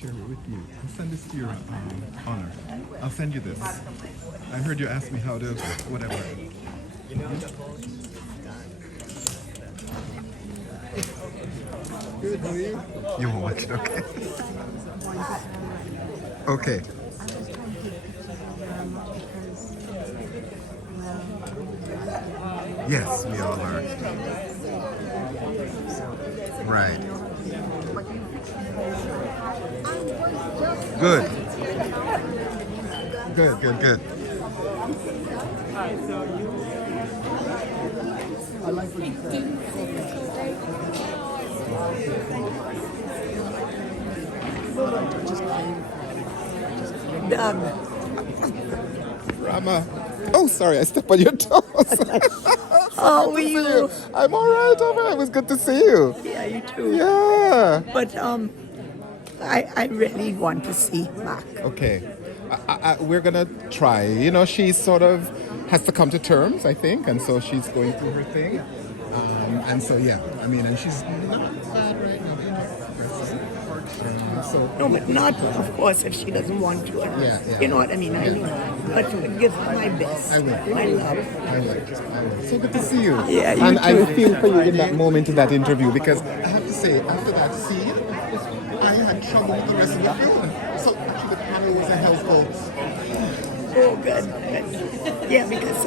share it with you. I'll send this to your honor. I'll send you this. I heard you ask me how to whatever. Good, how are you? You won't watch it, okay? Okay. Yes, we all are. Right. Good. Good, good, good. Done. Rama. Oh, sorry, I stepped on your toes. How are you? I'm all right. It was good to see you. Yeah, you too. Yeah. But I really want to see Mac. Okay. We're going to try. You know, she sort of has to come to terms, I think, and so she's going through her thing. And so, yeah, I mean, and she's not bad right now. No, but not, of course, if she doesn't want to. Yeah. You know what I mean? I know. But to give her my best. I will. My love. I will. So good to see you. Yeah, you and too. I feel for you in that moment in that interview because I have to say, after that scene, I had trouble with the rest of the film. So actually, the panel was a hell's ghost. Oh, good. Yeah, because,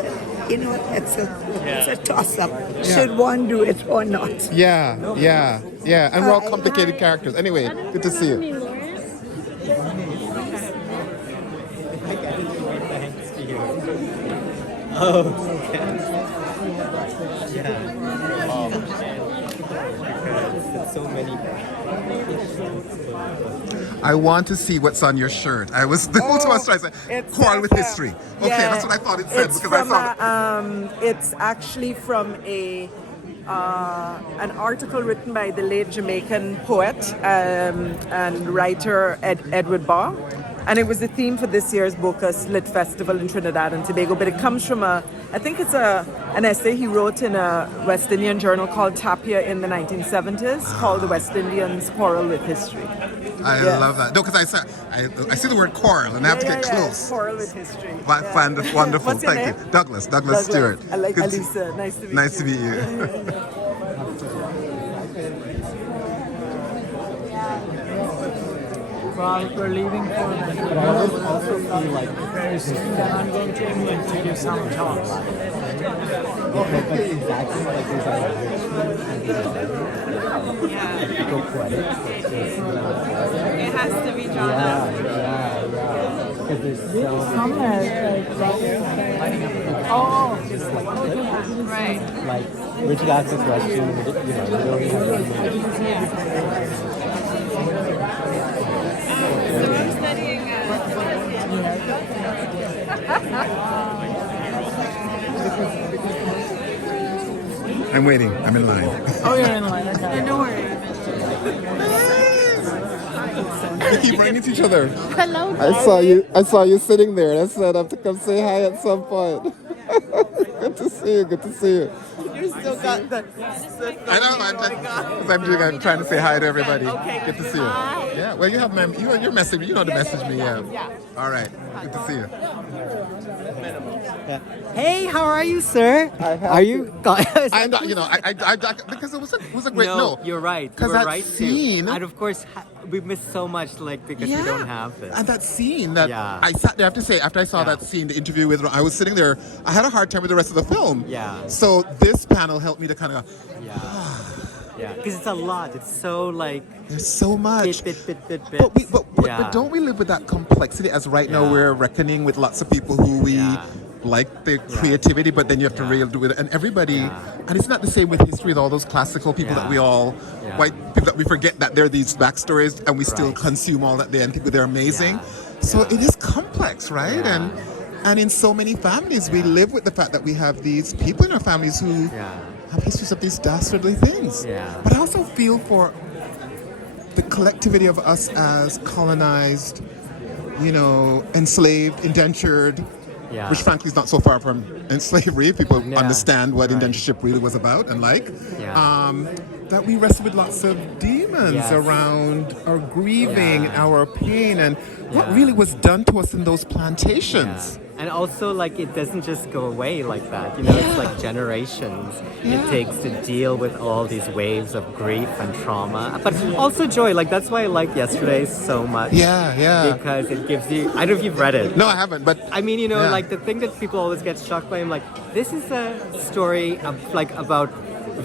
you know, it's a toss-up. Should one do it or not? Yeah. And we're all complicated characters. Anyway, good to see you. Oh, okay. Yeah. Because so many. I want to see what's on your shirt. I was the whole time I was trying to say, quarrel with history. Okay, yeah, that's what I thought it said it's because from I thought. it's actually from an article written by the late Jamaican poet and writer Edward Barr. And it was the theme for this year's Bocas Lit Festival in Trinidad and Tobago. But it comes from I think it's an essay he wrote in a West Indian journal called Tapia in the 1970s called The West Indians Quarrel with History. I love that. No, because I see the word quarrel and I have to get close. Quarrel with History. Wonderful. What's your Thank name? you. Douglas Stewart. I like Good Alisa. Nice to meet you. Nice to meet you. Well, we're leaving for the But I also feel like very soon, and I'm going to England to give some talks. that's exactly like these go credit. It has to be drawn up. Yeah. Because there's so Somewhere, oh, Right. like Richard asked a question, we don't have So I'm studying I'm waiting. I'm in line. oh, you're in line. Okay. don't worry. We keep running into each other. Hello. I saw you sitting there and I said I have to come say hi at some point. Good to see you. You still got the. I know. I'm trying to say hi to everybody. Okay. Good to see you. Yeah. Well, you have your message. You know to message me. Yeah. All right. Good to see you. Hey, how are you, sir? Are you? I'm not. You know. I because it was a great no. You're right. Because You're that right scene. too. And of course, we missed so much, like because we don't have it. And that scene that Yeah. I sat there, I have to say, after I saw that scene, the interview with her, I was sitting there, I had a hard time with the rest of the film. Yeah. So this panel helped me to kind of go, Yeah, because it's a lot. It's so like there's so much. bit. But don't we live with that complexity as right now we're reckoning with lots of people who we like the creativity, but then you have to really do it. And everybody, and it's not the same with history with all those classical people that we all, white people that we forget that they're these backstories and we still consume all that and people they're amazing. So it is complex, right? And in so many families, we live with the fact that we have these people in our families who have histories of these dastardly things. But I also feel for the collectivity of us as colonized, enslaved, indentured, which frankly is not so far from slavery if people understand what indentureship really was about and like. that we wrestle with lots of demons Yes. around our grieving, Yeah. our pain, and what Yeah. really was done to us in those plantations. Yeah. And also, like, it doesn't just go away like that. You know, it's like generations it takes to deal with all these waves of grief and trauma, but also joy. Like, that's why I like yesterday so much. Yeah. Because it gives you. I don't know if you've read it. No, I haven't, but I mean, you know, Yeah. like the thing that people always get shocked by, I'm like, this is a story of, like, about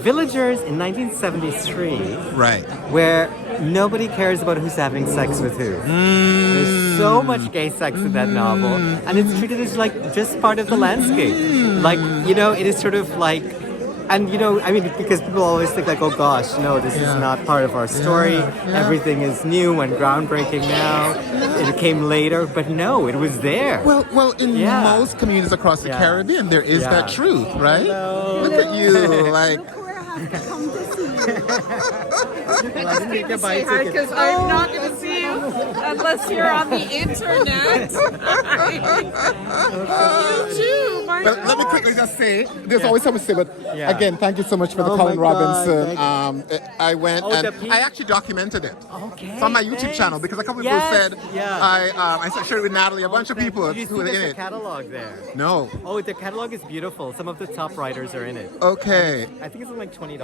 villagers in 1973 right. where nobody cares about who's having sex with who. There's so much gay sex in that novel, and it's treated as like just part of the landscape. Like, you know, it is sort of like, and you know, I mean, because people always think like, oh gosh, no, this is not part of our story. Everything is new and groundbreaking now. It came later, but no, it was there. Well, in Yeah. most communities across the Yeah. Caribbean, there is Yeah. that truth, right? Hello. Look at you, like. Because I'm not going to see you unless you're on the internet. You too, my But let me quickly just say, there's always something to say, but Yeah. again, thank you so much for the Oh Colin my God, Robinson. thank I went Oh, and the piece? I actually documented it. Okay, It's on my YouTube thanks. channel because a couple people Yes, said yeah. I shared it with Natalie, a bunch of people Did you who see were there's in a it. catalog there? No. Oh, the catalog is beautiful. Some of the top writers are in it. Okay. I think it's like $20.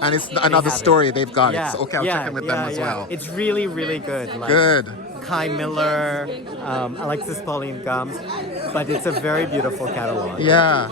And it's They another have it. story they've got Yeah, it. So okay, I'll yeah, check in with yeah, them as yeah. well. It's really, really good. Like Good. Kai Miller, Alexis Pauline Gumbs, but it's a very beautiful catalog. Yeah,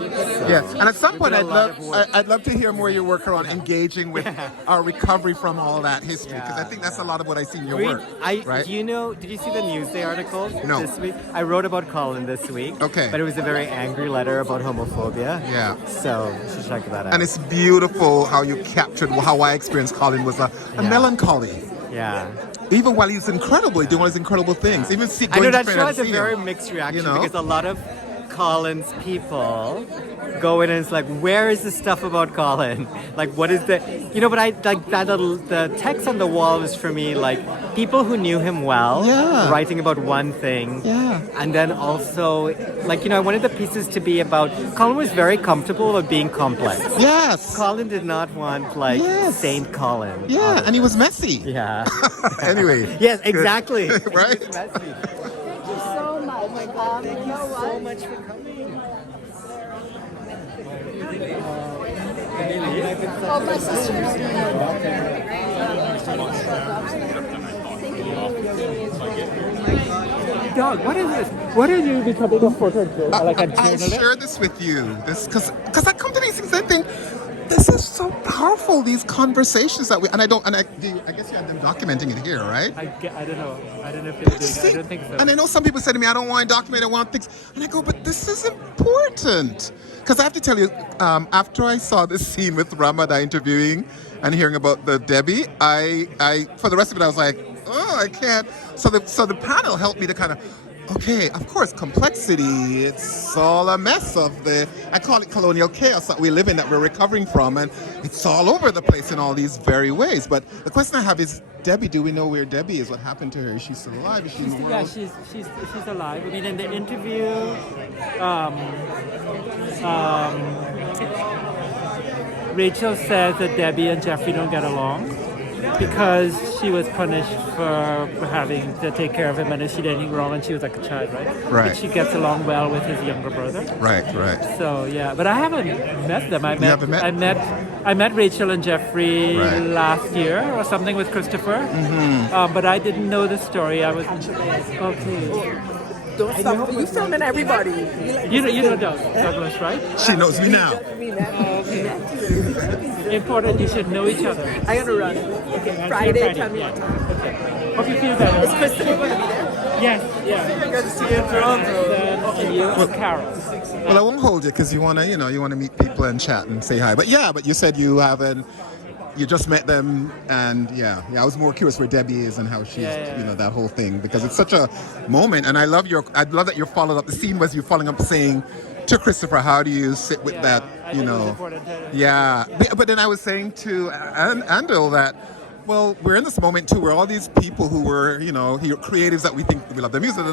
yeah. And at some point, did a lot of work. I'd love to hear more of your work around engaging with our recovery from all that history, because I think that's a lot of what I see in your work. Right? Do you know, did you see the Newsday article No. this week? I wrote about Colin this week. Okay. But it was a very angry letter about homophobia. Yeah. So you should check that out. And it's beautiful how you captured how I experienced Colin was a melancholy. yeah. Even while he was incredibly doing all these incredible things. Even see, I know going to that Trinidad show has to a see very him. mixed reaction You know? because a lot of Colin's people go in and it's like, where is the stuff about Colin? Like, what is the, you know, but I like that the text on the wall was for me like people who knew him well, Yeah. writing about one thing, Yeah. and then also like, you know, I wanted the pieces to be about Colin was very comfortable with being complex. Yes. Colin did not want like Yes. Saint Colin. Yeah, and he was messy. Yeah. Anyway. Yes, exactly. Right? It's messy. so much. Thank you so much for coming. Oh, my sister's Doug, what is this? What are you becoming a photojournalist? Like a I'll journalist? share this with you. This because I come to these things and I think this is so powerful. These conversations that I guess you have them documenting it here, right? I don't know. I don't know if they're doing it. I don't think so. And I know some people say to me, I don't want to document, I want things. And I go, but this is important. Because I have to tell you, after I saw this scene with Ramada interviewing and hearing about the Debbie, I for the rest of it, I was like, oh, I can't. So the panel helped me to kind of, okay, of course, complexity, it's all a mess of I call it colonial chaos that we live in, that we're recovering from, and it's all over the place in all these very ways. But the question I have is, Debbie, do we know where Debbie is? What happened to her? Is she still alive? Is she in the Yeah, world? she's alive. I mean, in the interview, Rachel says that Debbie and Jeffrey don't get along because she was punished for having to take care of him, and if she did anything wrong, and she was like a child, right? Right. But she gets along well with his younger brother. Right. So yeah, but I haven't met them. haven't met? I met Rachel and Jeffrey Right. last year or something with Christopher. But I didn't know the story. I was okay. Don't stop. You filming everybody. You know Douglas, right? She knows me now. Important. You should know each other. I gotta run. Okay, Friday, tell me what time. Okay. Hope you feel better. Is Christopher gonna be there? Yes. Yeah. Good to see you in Toronto. And you and Carol. Well, I won't hold you because you want to meet people and chat and say hi. But you said you just met them, and I was more curious where Debbie is and how she's, that whole thing, because it's such a moment. And I love that you're followed up. The scene was you following up saying to Christopher, how do you sit with that, I think it was important to- Yeah. But then I was saying to Andel that well, we're in this moment too, where all these people who were, creatives that we think we love their music,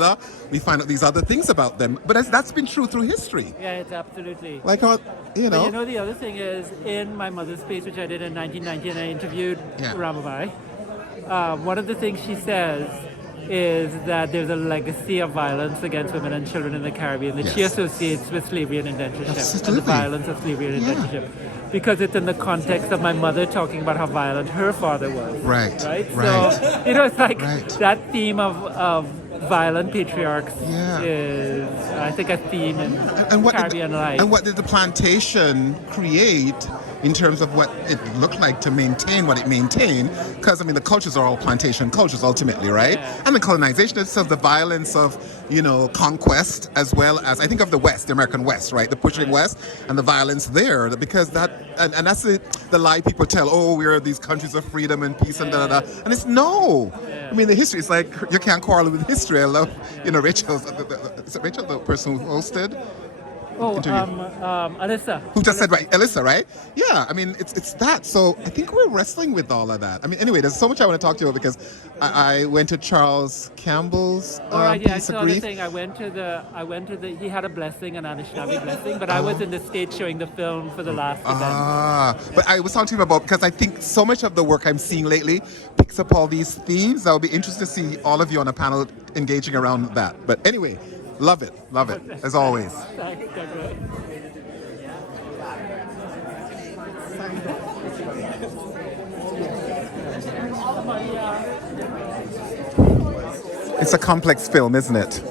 we find out these other things about them. But that's been true through history. Yeah, it's absolutely. Like how, But the other thing is, in my mother's piece, which I did in 1990, and I interviewed Yeah. Ramabai, one of the things she says is that there's a legacy of violence against women and children in the Caribbean that she Yes. associates with slavery and indentureship, and the Absolutely. violence of slavery and indentureship. Because it's in the context of my mother talking about how violent her father was. Right. Right? Right. So, it's like Right. that theme of violent patriarchs Yeah. is, I think, a theme in And Caribbean life. and what did the plantation create in terms of what it looked like to maintain what it maintained? Because the cultures are all plantation cultures ultimately, right? Yeah. And the colonization itself, the violence of conquest, as well as I think of the West, the American West, right? The pushing West and the violence there, because and that's the lie people tell. Oh, we're these countries of freedom and peace and da da da. And it's no. The history is like you can't quarrel with history. I love, Rachel's. Is it Rachel, the person who hosted? Alyssa. Who just said right, Alyssa, right? Yeah, it's that. So I think we're wrestling with all of that. Anyway, there's so much I want to talk to you about because I went to Charles Campbell's All right, yeah, I piece of saw the grief. thing. I went to the. He had a blessing, an Anishinaabe blessing, but I was in the States showing the film for the last event. But I was talking to him about, because I think so much of the work I'm seeing lately picks up all these themes. I would be interested to see all of you on a panel engaging around that. But anyway, love it, as always. Thanks, Deborah. It's a complex film, isn't it?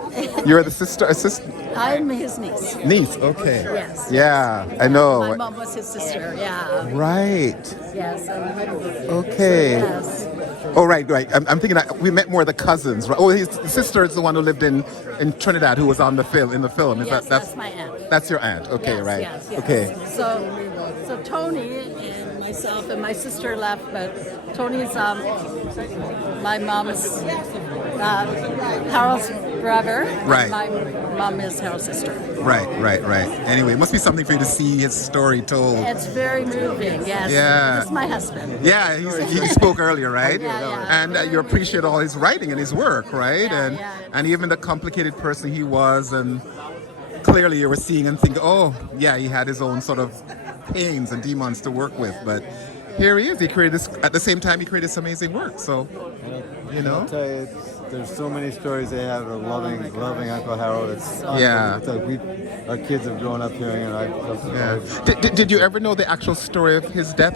You're the assistant. I'm his niece. Niece, okay. Yes. Yeah, I know. My mom was his sister. Yeah. Right. Yes. Okay. Yes. Oh, right. I'm thinking that we met more of the cousins, right? Oh, his sister is the one who lived in Trinidad, who was on the film. In the film, Yes, that's my aunt. That's your aunt. Okay, Yes, right. yes, yes. Okay. So Tony and myself and my sister left, but Tony's my mom's Harold's brother. Right. My mom is Harold's sister. Right. Anyway, it must be something for you to see his story told. It's very moving. Yes. Yeah. This is my husband. Yeah, he spoke earlier, right? Yeah. And you appreciate all his writing and his work, right? Yeah, and even the complicated person he was, and clearly you were seeing and thinking, oh, yeah, he had his own sort of pains and demons to work with, but here he is. He created this at the same time. He created this amazing work. So, I'll tell you, there's so many stories they have of loving Uncle Harold. It's Yeah. It's like our kids have grown up hearing it. yeah. Did you ever know the actual story of his death?